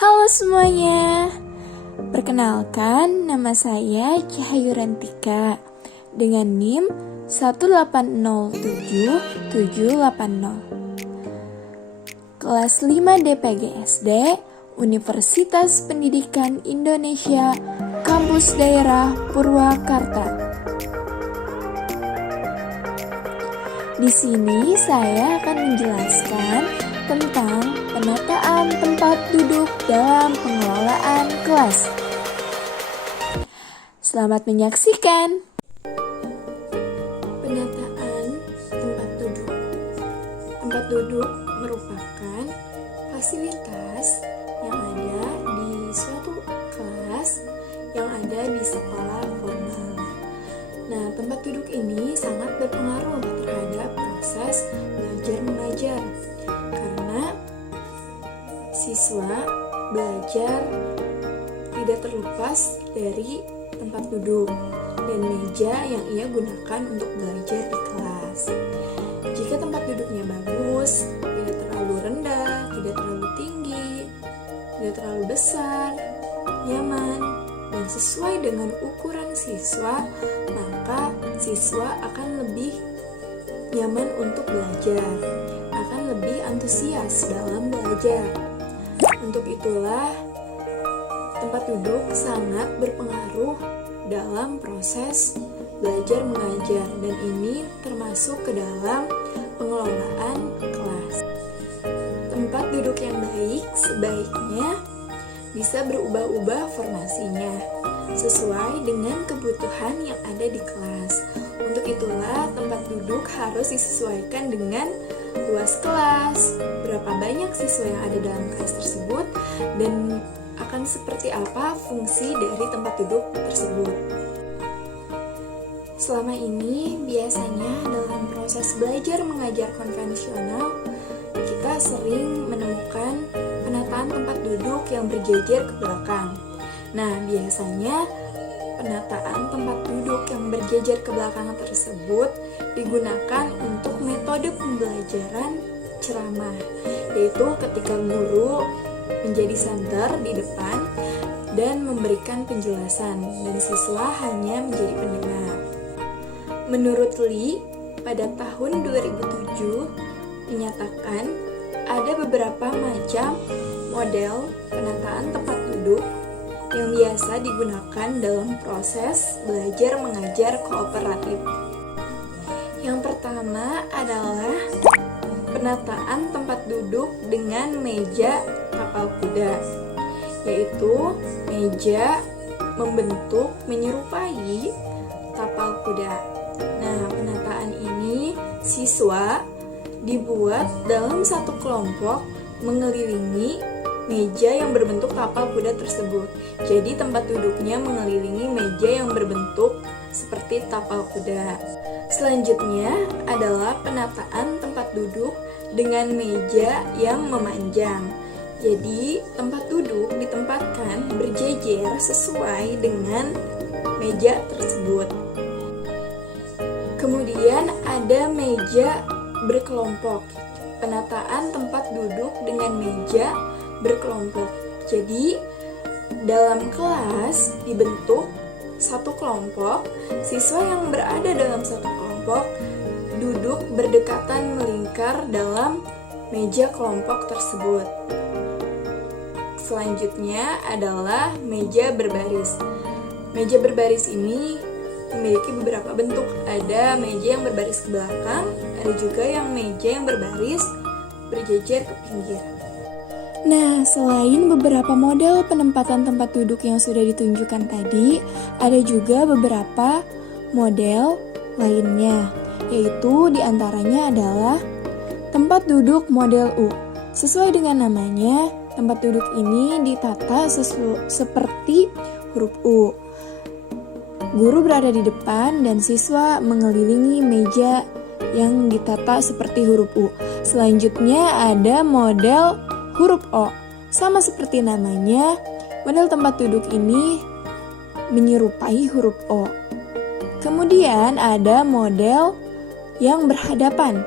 Halo semuanya, perkenalkan nama saya Cahayu Rantika dengan NIM 1807780 Kelas 5 DPG SD Universitas Pendidikan Indonesia Kampus Daerah Purwakarta. Di sini saya akan menjelaskan tentang penataan tempat duduk dalam pengelolaan kelas. Selamat menyaksikan. Penataan tempat duduk. Tempat duduk merupakan fasilitas yang ada di suatu kelas yang ada di sekolah formal. Nah, tempat duduk ini sangat berpengaruh terhadap proses belajar mengajar. Karena siswa belajar tidak terlepas dari tempat duduk dan meja yang ia gunakan untuk belajar di kelas. Jika tempat duduknya bagus, tidak terlalu rendah, tidak terlalu tinggi, tidak terlalu besar, nyaman, dan sesuai dengan ukuran siswa, maka siswa akan lebih nyaman untuk belajar, akan lebih antusias dalam belajar. Untuk itulah, tempat duduk sangat berpengaruh dalam proses belajar mengajar, dan ini termasuk ke dalam pengelolaan kelas. Tempat duduk yang baik sebaiknya bisa berubah-ubah formasinya sesuai dengan kebutuhan yang ada di kelas. Untuk itulah, tempat duduk harus disesuaikan dengan luas kelas, berapa banyak siswa yang ada dalam kelas tersebut, dan akan seperti apa fungsi dari tempat duduk tersebut. Selama ini, biasanya dalam proses belajar mengajar konvensional, kita sering menemukan penataan tempat duduk yang berjejer ke belakang. Nah, biasanya penataan tempat duduk yang berjejer ke belakang tersebut digunakan untuk metode pembelajaran ceramah, yaitu ketika guru menjadi center di depan dan memberikan penjelasan, dan siswa hanya menjadi pendengar. Menurut Lee, pada tahun 2007 menyatakan ada beberapa macam model penataan tempat duduk yang biasa digunakan dalam proses belajar mengajar kooperatif. Yang pertama adalah penataan tempat duduk dengan meja tapal kuda, yaitu meja membentuk menyerupai tapal kuda. Nah, penataan ini siswa dibuat dalam satu kelompok mengelilingi meja yang berbentuk tapal kuda tersebut. Jadi tempat duduknya mengelilingi meja yang berbentuk seperti tapal kuda. Selanjutnya adalah penataan tempat duduk dengan meja yang memanjang. Jadi tempat duduk ditempatkan berjejer sesuai dengan meja tersebut. Kemudian ada meja berkelompok. Penataan tempat duduk dengan meja berkelompok. Jadi dalam kelas dibentuk satu kelompok, siswa yang berada dalam satu kelompok duduk berdekatan melingkar dalam meja kelompok tersebut. Selanjutnya adalah meja berbaris. Meja berbaris ini memiliki beberapa bentuk. Ada meja yang berbaris ke belakang, ada juga yang meja yang berbaris berjejer ke pinggir. Nah, selain beberapa model penempatan tempat duduk yang sudah ditunjukkan tadi, ada juga beberapa model lainnya, yaitu diantaranya adalah tempat duduk model U. Sesuai dengan namanya, tempat duduk ini ditata seperti huruf U. Guru berada di depan dan siswa mengelilingi meja yang ditata seperti huruf U. Selanjutnya ada model huruf O. Sama seperti namanya, model tempat duduk ini menyerupai huruf O. Kemudian ada model yang berhadapan.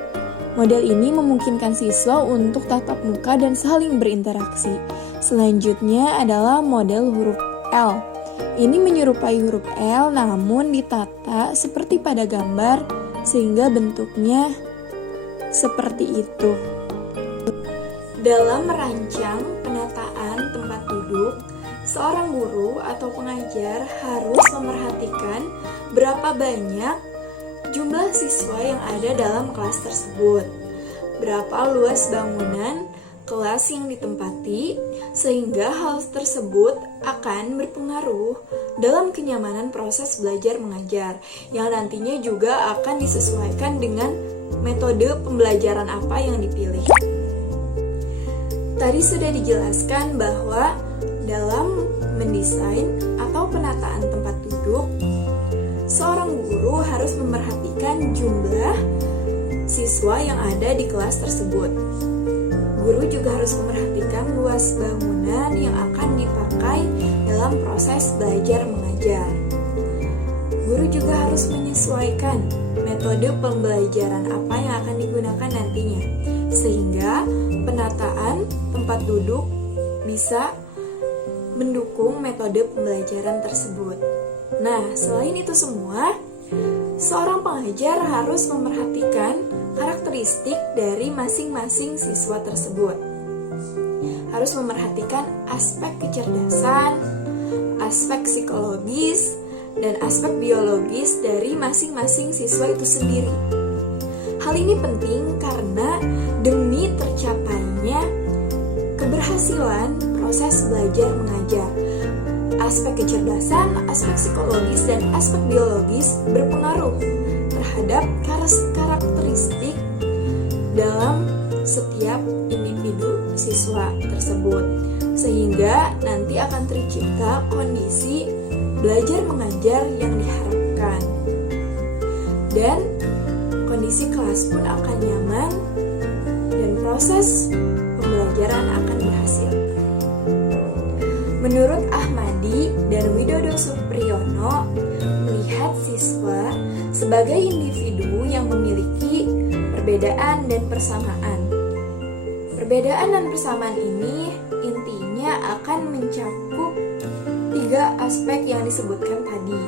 Model ini memungkinkan siswa untuk tatap muka dan saling berinteraksi. Selanjutnya adalah model huruf L. Ini menyerupai huruf L namun ditata seperti pada gambar sehingga bentuknya seperti itu. Dalam merancang penataan tempat duduk, seorang guru atau pengajar harus memerhatikan berapa banyak jumlah siswa yang ada dalam kelas tersebut, berapa luas bangunan kelas yang ditempati, sehingga hal tersebut akan berpengaruh dalam kenyamanan proses belajar mengajar, yang nantinya juga akan disesuaikan dengan metode pembelajaran apa yang dipilih. Tadi sudah dijelaskan bahwa dalam mendesain atau penataan tempat duduk, seorang guru harus memerhatikan jumlah siswa yang ada di kelas tersebut. Guru juga harus memerhatikan luas bangunan yang akan dipakai dalam proses belajar mengajar. Guru juga harus menyesuaikan metode pembelajaran apa yang akan digunakan nantinya, sehingga penataan tempat duduk bisa mendukung metode pembelajaran tersebut. Nah, selain itu semua, seorang pengajar harus memerhatikan karakteristik dari masing-masing siswa tersebut. Harus memerhatikan aspek kecerdasan, aspek psikologis, dan aspek biologis dari masing-masing siswa itu sendiri. Hal ini penting karena demi tercapainya keberhasilan proses belajar mengajar. Aspek kecerdasan, aspek psikologis, dan aspek biologis berpengaruh terhadap karakteristik dalam setiap individu siswa tersebut, sehingga nanti akan tercipta kondisi belajar mengajar yang diharapkan, dan kondisi kelas pun akan nyaman dan proses pembelajaran akan berhasil. Menurut Ahmadi dan Widodo Supriyono, melihat siswa sebagai individu yang memiliki perbedaan dan persamaan. Perbedaan dan persamaan ini intinya akan mencakup 3 aspek yang disebutkan tadi,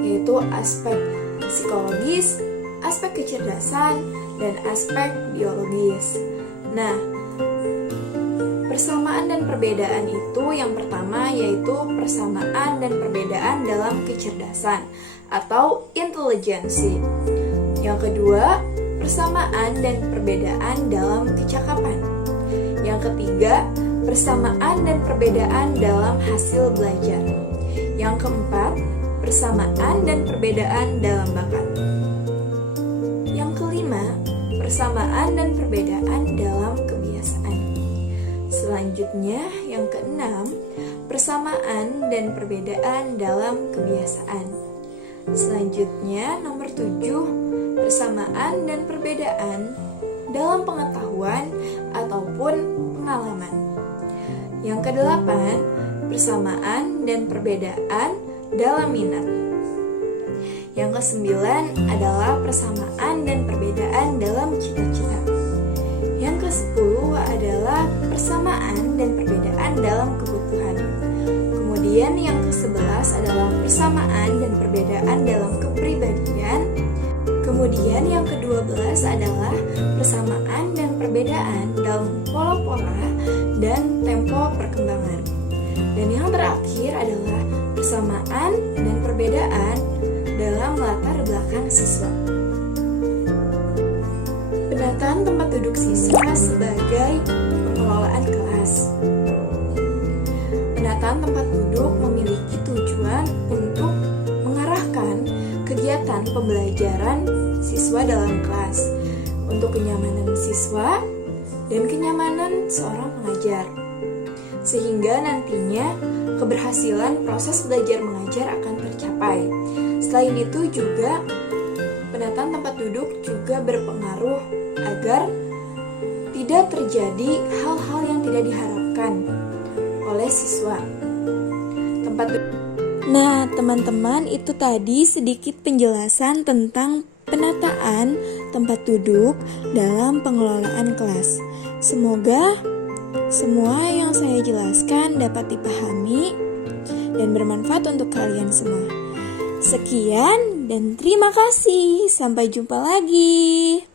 yaitu aspek psikologis, aspek kecerdasan, dan aspek biologis. Nah, persamaan dan perbedaan itu yang pertama yaitu persamaan dan perbedaan dalam kecerdasan atau intelijensi. Yang kedua, persamaan dan perbedaan dalam kecakapan. Yang ketiga, persamaan dan perbedaan dalam hasil belajar. Yang keempat, persamaan dan perbedaan dalam bakat. Yang kelima, persamaan dan perbedaan dalam kebiasaan. Selanjutnya, yang keenam, persamaan dan perbedaan dalam kebiasaan. Selanjutnya, nomor 7, persamaan dan perbedaan dalam pengetahuan ataupun pengalaman. Yang kedelapan, persamaan dan perbedaan dalam minat. Yang kesembilan adalah persamaan dan perbedaan dalam cita-cita. Yang ke-10 adalah persamaan dan perbedaan dalam kebutuhan. Kemudian yang ke-11 adalah persamaan dan perbedaan dalam kepribadian. Kemudian yang ke-12 adalah persamaan dan perbedaan dalam pola-pola dan tempo perkembangan. Dan yang terakhir adalah persamaan dan perbedaan dalam latar belakang siswa. Penataan tempat duduk siswa sebagai pengelolaan kelas. Penataan tempat duduk memiliki tujuan untuk mengarahkan kegiatan pembelajaran siswa dalam kelas untuk kenyamanan siswa dan kenyamanan seorang pengajar, sehingga nantinya keberhasilan proses belajar mengajar akan tercapai. Selain itu juga penataan tempat duduk juga berpengaruh agar tidak terjadi hal-hal yang tidak diharapkan oleh siswa. Nah, teman-teman, itu tadi sedikit penjelasan tentang penataan tempat duduk dalam pengelolaan kelas. Semoga semua yang saya jelaskan dapat dipahami dan bermanfaat untuk kalian semua. Sekian dan terima kasih. Sampai jumpa lagi.